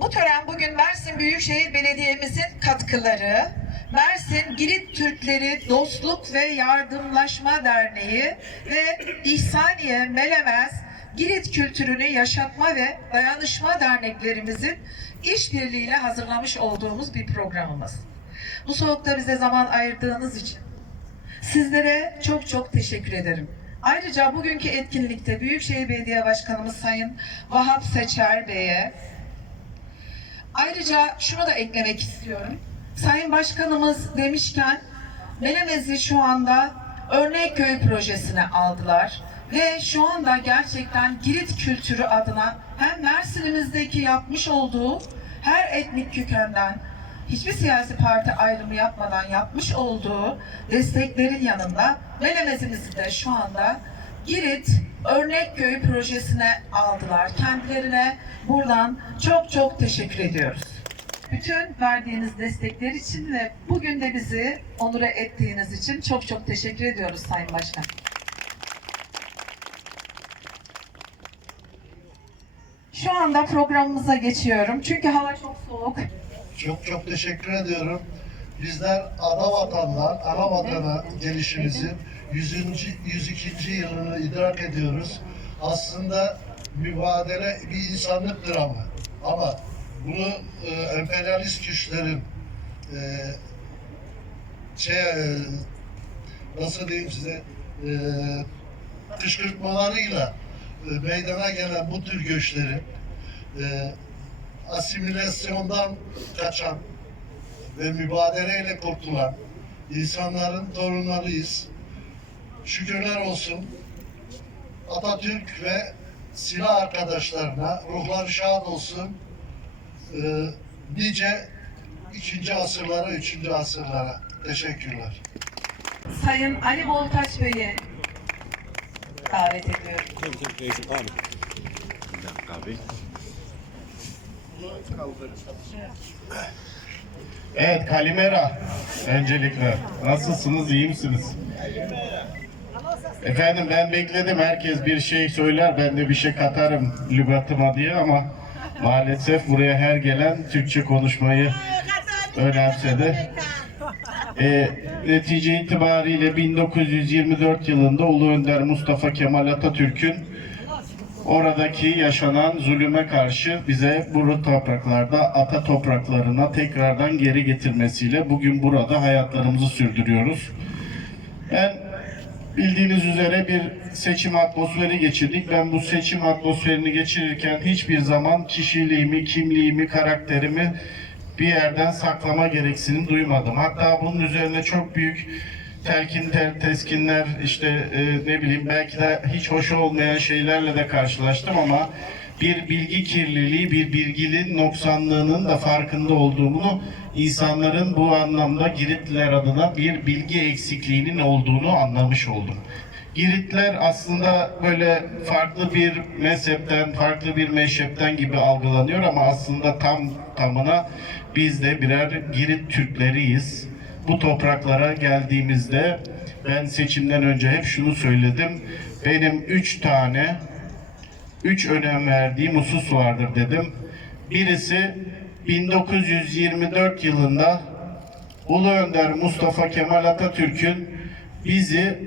Bu tören bugün Mersin Büyükşehir Belediye'mizin katkıları, Mersin Girit Türkleri Dostluk ve Yardımlaşma Derneği ve İhsaniye Melemez Girit Kültürünü Yaşatma ve Dayanışma Derneklerimizin işbirliğiyle hazırlamış olduğumuz bir programımız. Bu soğukta bize zaman ayırdığınız için Sizlere çok çok teşekkür ederim. Ayrıca bugünkü etkinlikte Büyükşehir Belediye Başkanımız Sayın Vahap Seçer Bey'e ayrıca şunu da eklemek istiyorum. Sayın Başkanımız demişken Melemez'i şu anda örnek köy projesine aldılar ve şu anda gerçekten Girit kültürü adına hem Mersin'imizdeki yapmış olduğu her etnik kökenden hiçbir siyasi parti ayrımı yapmadan yapmış olduğu desteklerin yanında Melemez'imizi de şu anda Girit Örnek Köy projesine aldılar. Kendilerine buradan çok çok teşekkür ediyoruz. Bütün verdiğiniz destekler için ve bugün de bizi onure ettiğiniz için çok çok teşekkür ediyoruz Sayın Başkan. Şu anda programımıza geçiyorum. Çünkü hava çok soğuk. Çok çok teşekkür ediyorum. Bizler ana vatanlar, ana vatana gelişimizin 100. 102. yılını idrak ediyoruz. Aslında mübadele bir insanlık dramı. Ama bunu e, emperyalist güçlerin e, şey e, nasıl diyeyim size e, kışkırtmalarıyla e, meydana gelen bu tür göçlerin e, asimilasyondan kaçan ve mübadeleyle kurtulan insanların torunlarıyız. Şükürler olsun Atatürk ve silah arkadaşlarına ruhları şad olsun. Ee, nice ikinci asırlara, üçüncü asırlara. Teşekkürler. Sayın Ali Boltaç Bey'i davet ediyorum. Tabii tabii reisim abi. Bir dakika abi. Evet Kalimera öncelikle. Nasılsınız, iyi misiniz? Efendim ben bekledim herkes bir şey söyler ben de bir şey katarım lügatıma diye ama maalesef buraya her gelen Türkçe konuşmayı önemsedi. E, netice itibariyle 1924 yılında Ulu Önder Mustafa Kemal Atatürk'ün oradaki yaşanan zulüme karşı bize bu topraklarda ata topraklarına tekrardan geri getirmesiyle bugün burada hayatlarımızı sürdürüyoruz. Ben bildiğiniz üzere bir seçim atmosferi geçirdik. Ben bu seçim atmosferini geçirirken hiçbir zaman kişiliğimi, kimliğimi, karakterimi bir yerden saklama gereksinim duymadım. Hatta bunun üzerine çok büyük telkin, tel, teskinler, işte e, ne bileyim belki de hiç hoş olmayan şeylerle de karşılaştım ama bir bilgi kirliliği, bir bilginin noksanlığının da farkında olduğumu, insanların bu anlamda Giritliler adına bir bilgi eksikliğinin olduğunu anlamış oldum. Giritler aslında böyle farklı bir mezhepten, farklı bir meşrepten gibi algılanıyor ama aslında tam tamına biz de birer Girit Türkleriyiz. Bu topraklara geldiğimizde ben seçimden önce hep şunu söyledim. Benim üç tane, üç önem verdiğim husus vardır dedim. Birisi 1924 yılında Ulu Önder Mustafa Kemal Atatürk'ün bizi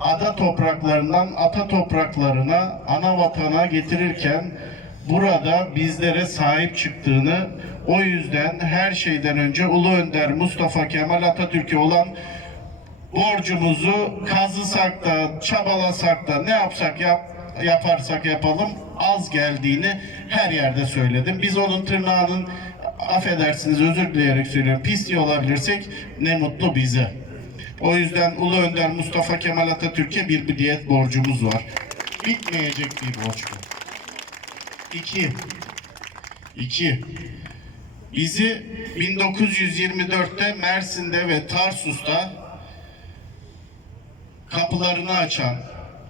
ada topraklarından ata topraklarına, ana vatana getirirken burada bizlere sahip çıktığını, o yüzden her şeyden önce Ulu Önder Mustafa Kemal Atatürk'e olan borcumuzu kazısak da, çabalasak da, ne yapsak yap, yaparsak yapalım az geldiğini her yerde söyledim. Biz onun tırnağının affedersiniz özür dileyerek söylüyorum pisliği olabilirsek ne mutlu bize. O yüzden Ulu Önder Mustafa Kemal Atatürk'e bir bidiyet borcumuz var. Bitmeyecek bir borç bu. İki. İki. Bizi 1924'te Mersin'de ve Tarsus'ta kapılarını açan,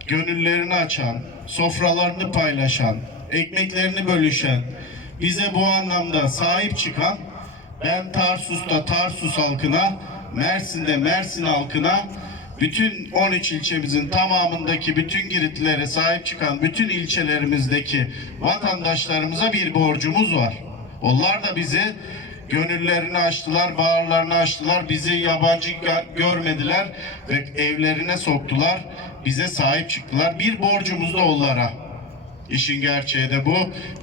gönüllerini açan, sofralarını paylaşan, ekmeklerini bölüşen, bize bu anlamda sahip çıkan, ben Tarsus'ta Tarsus halkına, Mersin'de Mersin halkına bütün 13 ilçemizin tamamındaki bütün Giritlilere sahip çıkan bütün ilçelerimizdeki vatandaşlarımıza bir borcumuz var. Onlar da bizi gönüllerini açtılar, bağırlarını açtılar, bizi yabancı gö- görmediler ve evlerine soktular, bize sahip çıktılar. Bir borcumuz da onlara. İşin gerçeği de bu.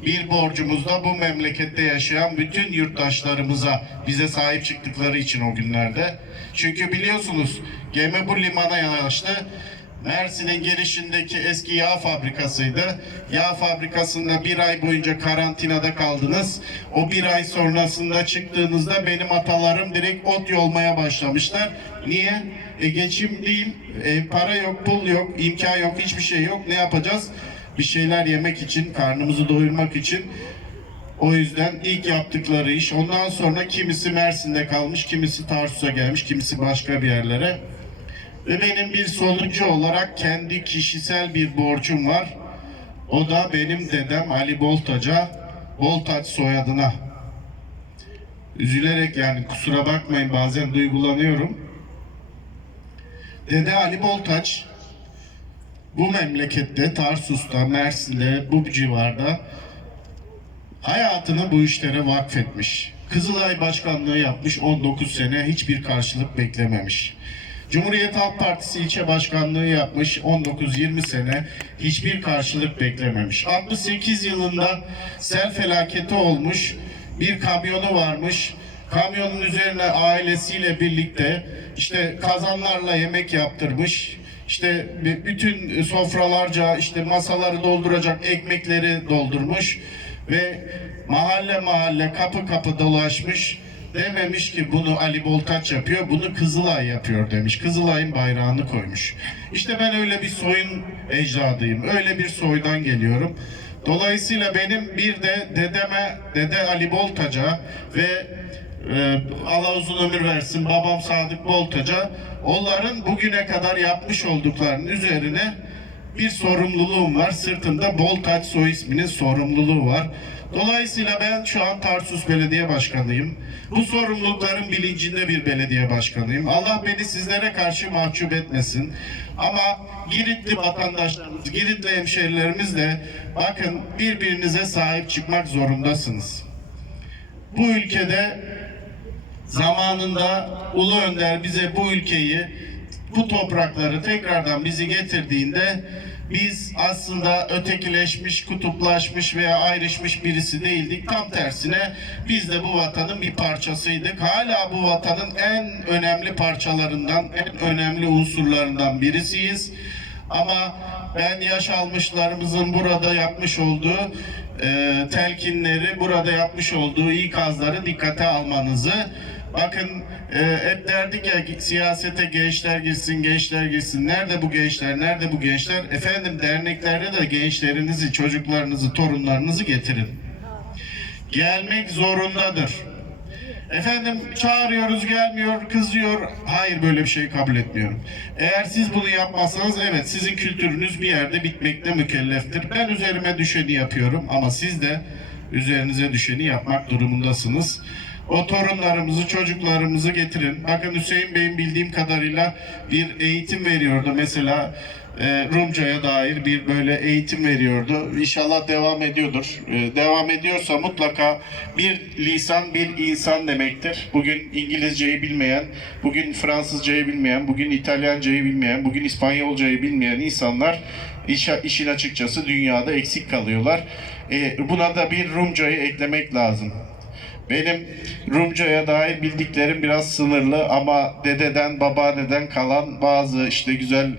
Bir borcumuz da bu memlekette yaşayan bütün yurttaşlarımıza bize sahip çıktıkları için o günlerde. Çünkü biliyorsunuz gemi bu limana yanaştı. Mersin'in girişindeki eski yağ fabrikasıydı. Yağ fabrikasında bir ay boyunca karantinada kaldınız. O bir ay sonrasında çıktığınızda benim atalarım direkt ot yolmaya başlamışlar. Niye? E geçim değil, e, para yok, pul yok, imkan yok, hiçbir şey yok. Ne yapacağız? Bir şeyler yemek için, karnımızı doyurmak için o yüzden ilk yaptıkları iş. Ondan sonra kimisi Mersin'de kalmış, kimisi Tarsus'a gelmiş, kimisi başka bir yerlere. Ve benim bir soluncu olarak kendi kişisel bir borcum var. O da benim dedem Ali Boltaç'a, Boltaç soyadına. Üzülerek yani kusura bakmayın bazen duygulanıyorum. Dede Ali Boltaç bu memlekette, Tarsus'ta, Mersin'de, bu civarda hayatını bu işlere vakfetmiş. Kızılay Başkanlığı yapmış 19 sene hiçbir karşılık beklememiş. Cumhuriyet Halk Partisi ilçe başkanlığı yapmış 19-20 sene hiçbir karşılık beklememiş. 68 yılında sel felaketi olmuş bir kamyonu varmış. Kamyonun üzerine ailesiyle birlikte işte kazanlarla yemek yaptırmış. İşte bütün sofralarca işte masaları dolduracak ekmekleri doldurmuş ve mahalle mahalle kapı kapı dolaşmış. Dememiş ki bunu Ali Boltaç yapıyor, bunu Kızılay yapıyor demiş. Kızılay'ın bayrağını koymuş. İşte ben öyle bir soyun ecdadıyım. Öyle bir soydan geliyorum. Dolayısıyla benim bir de dedeme, dede Ali Boltaç'a ve e, Allah uzun ömür versin babam Sadık Boltaç'a onların bugüne kadar yapmış olduklarının üzerine bir sorumluluğum var. Sırtımda Boltaç soy isminin sorumluluğu var. Dolayısıyla ben şu an Tarsus Belediye Başkanıyım. Bu sorumlulukların bilincinde bir belediye başkanıyım. Allah beni sizlere karşı mahcup etmesin. Ama Giritli vatandaşlarımız, Giritli hemşerilerimiz de bakın birbirinize sahip çıkmak zorundasınız. Bu ülkede zamanında Ulu Önder bize bu ülkeyi, bu toprakları tekrardan bizi getirdiğinde biz aslında ötekileşmiş, kutuplaşmış veya ayrışmış birisi değildik. Tam tersine biz de bu vatanın bir parçasıydık. Hala bu vatanın en önemli parçalarından, en önemli unsurlarından birisiyiz. Ama ben yaş almışlarımızın burada yapmış olduğu e, telkinleri, burada yapmış olduğu ikazları dikkate almanızı Bakın e, hep derdik ya siyasete gençler girsin, gençler girsin. Nerede bu gençler, nerede bu gençler? Efendim derneklerde de gençlerinizi, çocuklarınızı, torunlarınızı getirin. Gelmek zorundadır. Efendim çağırıyoruz gelmiyor, kızıyor. Hayır böyle bir şey kabul etmiyorum. Eğer siz bunu yapmazsanız evet sizin kültürünüz bir yerde bitmekle mükelleftir. Ben üzerime düşeni yapıyorum ama siz de üzerinize düşeni yapmak durumundasınız. O torunlarımızı, çocuklarımızı getirin. Bakın Hüseyin Bey'in bildiğim kadarıyla bir eğitim veriyordu. Mesela e, Rumca'ya dair bir böyle eğitim veriyordu. İnşallah devam ediyordur. E, devam ediyorsa mutlaka bir lisan bir insan demektir. Bugün İngilizceyi bilmeyen, bugün Fransızcayı bilmeyen, bugün İtalyancayı bilmeyen, bugün İspanyolcayı bilmeyen insanlar iş, işin açıkçası dünyada eksik kalıyorlar. E, buna da bir Rumcayı eklemek lazım. Benim Rumca'ya dair bildiklerim biraz sınırlı ama dededen, babaanneden kalan bazı işte güzel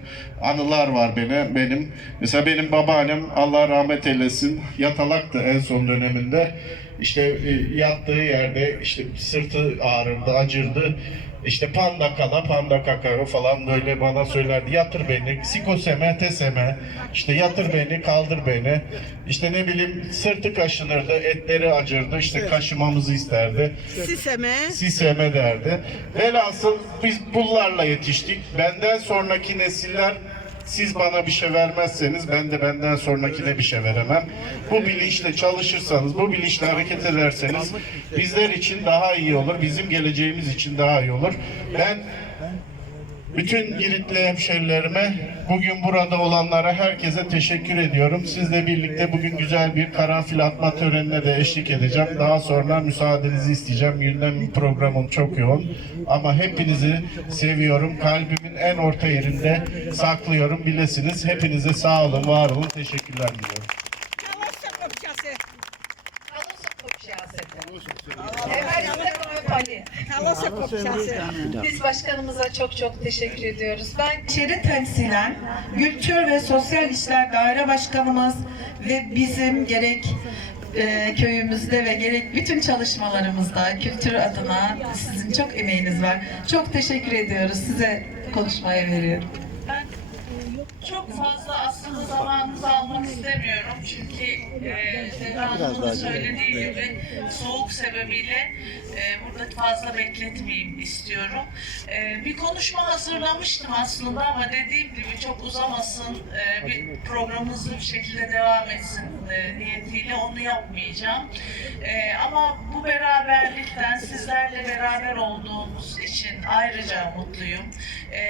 anılar var beni, benim. Mesela benim babaannem Allah rahmet eylesin yatalaktı en son döneminde. İşte e, yattığı yerde işte sırtı ağrırdı, acırdı. İşte panda kala, panda kakao falan böyle bana söylerdi. Yatır beni, sikoseme, teseme, işte yatır beni, kaldır beni. İşte ne bileyim sırtı kaşınırdı, etleri acırdı, işte kaşımamızı isterdi. Siseme. Siseme derdi. Velhasıl biz bunlarla yetiştik. Benden sonraki nesiller siz bana bir şey vermezseniz ben de benden sonrakine bir şey veremem. Bu bilinçle çalışırsanız, bu bilinçle hareket ederseniz bizler için daha iyi olur, bizim geleceğimiz için daha iyi olur. Ben Bütün Giritli hemşerilerime, bugün burada olanlara herkese teşekkür ediyorum. Sizle birlikte bugün güzel bir karanfil atma törenine de eşlik edeceğim. Daha sonra müsaadenizi isteyeceğim. Gündem programım çok yoğun. Ama hepinizi seviyorum. Kalbimin en orta yerinde saklıyorum. Bilesiniz. Hepinize sağ olun, var olun. Teşekkürler diliyorum. Biz başkanımıza çok çok teşekkür ediyoruz. Ben içeri temsilen Kültür ve Sosyal İşler Daire Başkanımız ve bizim gerek e, köyümüzde ve gerek bütün çalışmalarımızda kültür adına sizin çok emeğiniz var. Çok teşekkür ediyoruz. Size konuşmaya veriyorum. Çok fazla aslında zamanınızı almak istemiyorum çünkü e, Zehra Hanım'ın da söylediği gibi soğuk sebebiyle e, burada fazla bekletmeyeyim istiyorum. E, bir konuşma hazırlamıştım aslında ama dediğim gibi çok uzamasın, e, bir program hızlı bir şekilde devam etsin e, niyetiyle onu yapmayacağım. E, ama bu beraberlikten sizlerle beraber olduğumuz için ayrıca mutluyum. E,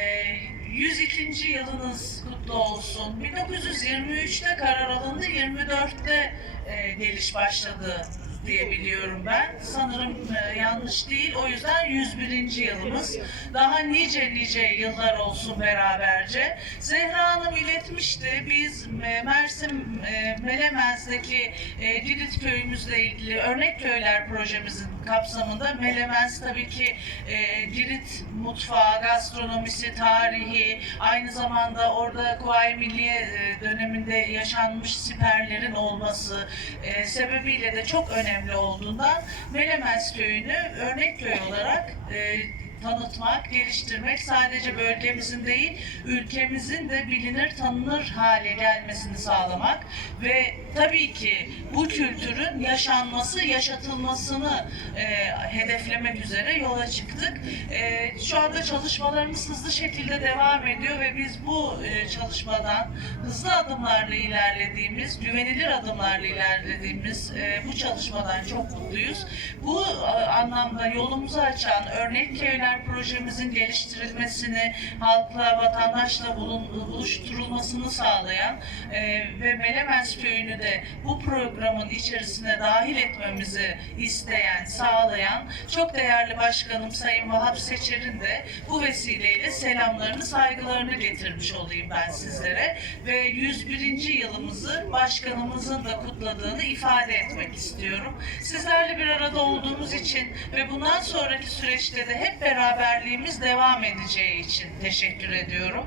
102. yılınız kutlu olsun. 1923'te karar alındı, 24'te e, geliş başladı diye biliyorum ben. Sanırım e, yanlış değil. O yüzden 101. yılımız. Daha nice nice yıllar olsun beraberce. Zehra Hanım iletmişti. Biz e, Mersin e, Melemez'deki e, Girit köyümüzle ilgili örnek köyler projemizin kapsamında Melemez tabii ki e, Girit mutfağı, gastronomisi, tarihi, aynı zamanda orada Kuvayi Milliye e, döneminde yaşanmış siperlerin olması e, sebebiyle de çok önemli olduğundan Melemez köyünü örnek köy olarak e, tanıtmak, geliştirmek sadece bölgemizin değil, ülkemizin de bilinir, tanınır hale gelmesini sağlamak ve tabii ki bu kültürün yaşanması, yaşatılmasını e, hedeflemek üzere yola çıktık. E, şu anda çalışmalarımız hızlı şekilde devam ediyor ve biz bu e, çalışmadan hızlı adımlarla ilerlediğimiz, güvenilir adımlarla ilerlediğimiz e, bu çalışmadan çok mutluyuz. Bu e, anlamda yolumuzu açan örnek köyler projemizin geliştirilmesini, halkla, vatandaşla bulun, buluşturulmasını sağlayan e, ve Melemez köyünü de bu programın içerisine dahil etmemizi isteyen, sağlayan çok değerli başkanım Sayın Vahap Seçer'in de bu vesileyle selamlarını, saygılarını getirmiş olayım ben sizlere ve 101. yılımızı başkanımızın da kutladığını ifade etmek istiyorum. Sizlerle bir arada olduğumuz için ve bundan sonraki süreçte de hep beraberliğimiz devam edeceği için teşekkür ediyorum.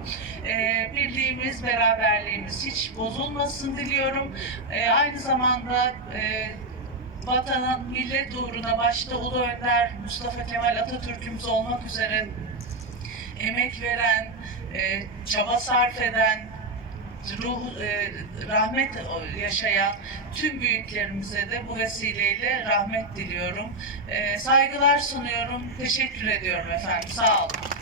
Ee, birliğimiz, beraberliğimiz hiç bozulmasın diliyorum. Ee, aynı zamanda e, vatanın millet uğruna başta Ulu Önder Mustafa Kemal Atatürk'ümüz olmak üzere emek veren, e, çaba sarf eden, ruh, e, rahmet yaşayan tüm büyüklerimize de bu vesileyle rahmet diliyorum. E, saygılar sunuyorum. Teşekkür ediyorum efendim. Sağ olun.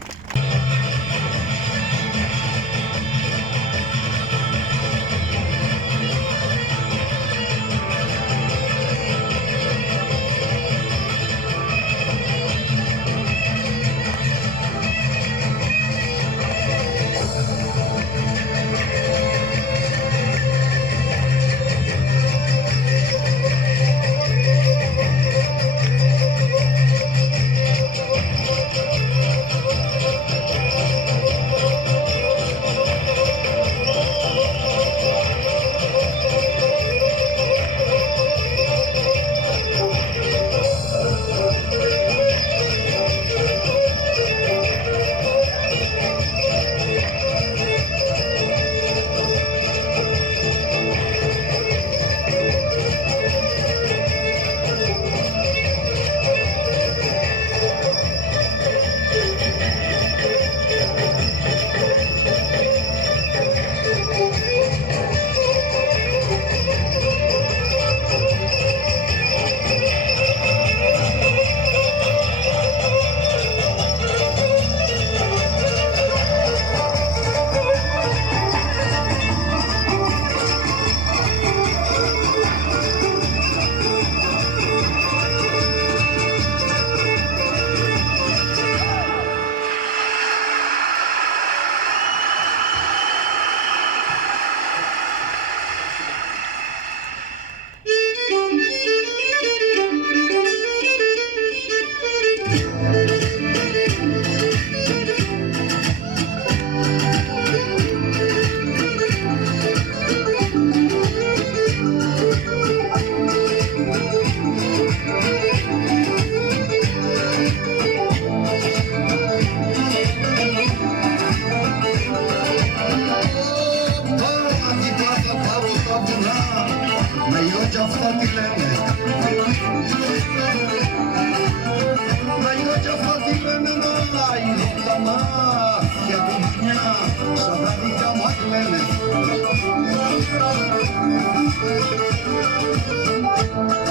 Thank you.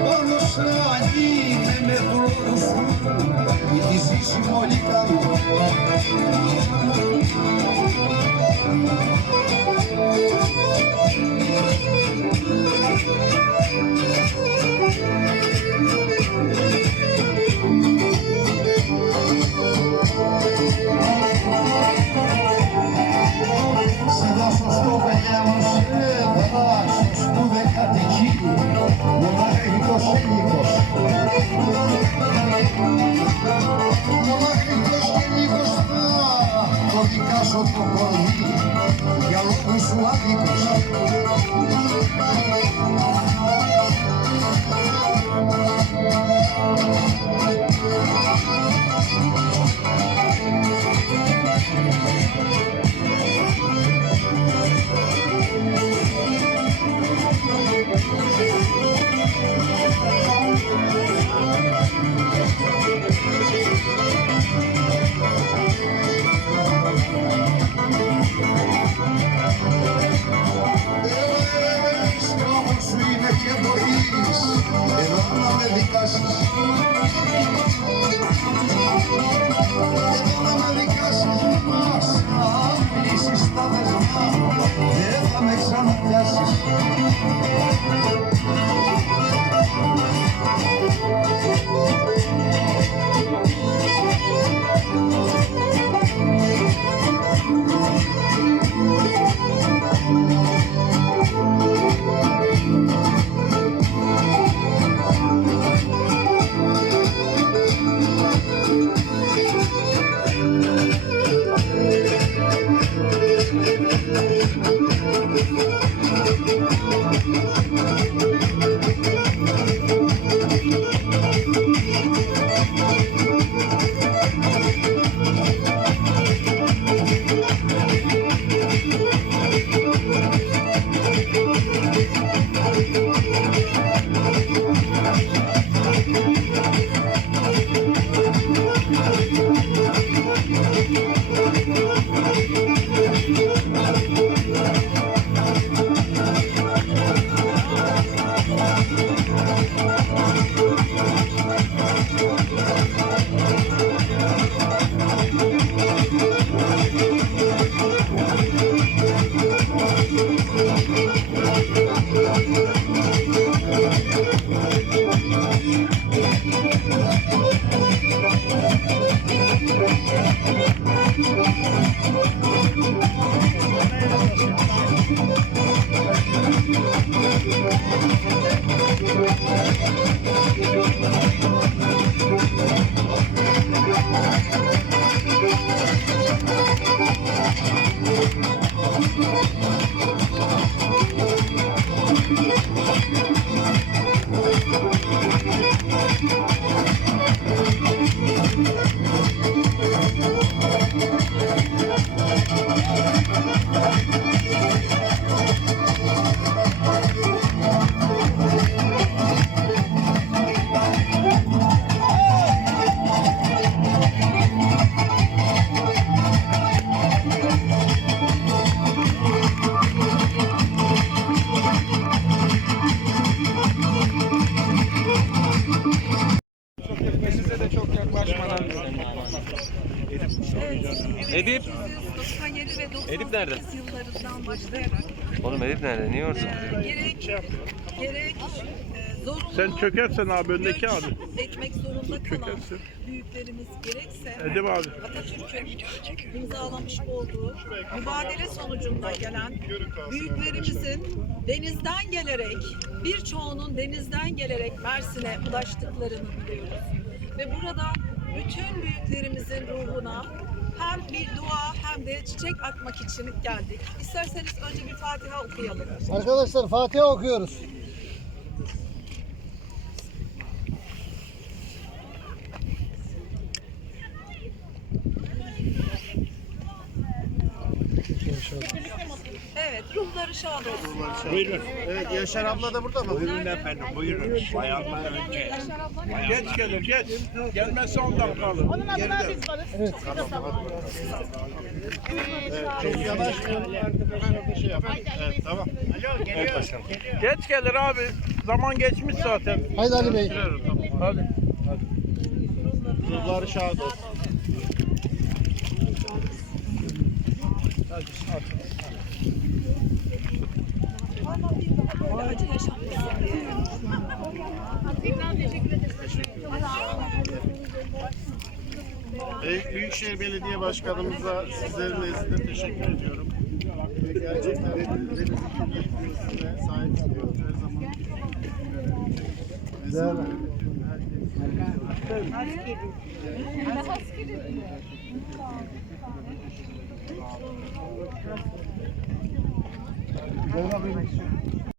Barışla anneme durursun Yetişiş molikan Edip. Nerede? yıllarından başlayarak Oğlum Edip nerede? Niye orada? e, gerek gerek e, zorunlu Sen çökersen abi öndeki göç abi. etmek zorunda kalan Çökersin. büyüklerimiz gerekse Edip abi. Atatürk'ün imzalamış olduğu mübadele sonucunda gelen büyüklerimizin denizden gelerek birçoğunun denizden gelerek Mersin'e ulaştıklarını biliyoruz. Ve burada bütün büyüklerimizin ruhuna hem bir dua hem de çiçek atmak için geldik. İsterseniz önce bir Fatiha okuyalım. Arkadaşlar Fatiha okuyoruz. Evet, olsun. Evet Yaşar abla da burada mı? Geç gelir geç. Gelmezse ondan kalır. Geride. Çok yavaş arkadaşlar bir şey yapın. Evet tamam. Evet başkanım. Geç gelir abi. Zaman geçmiş zaten. Haydi Ali Bey. Hadi. Ruhları şad olsun. Ama bir Büyükşehir Belediye Başkanımıza sizlerin nezdinde teşekkür ediyorum. Gerçekten dediklerinizi size sahip çıkıyoruz her zaman. Güzel. 我那边。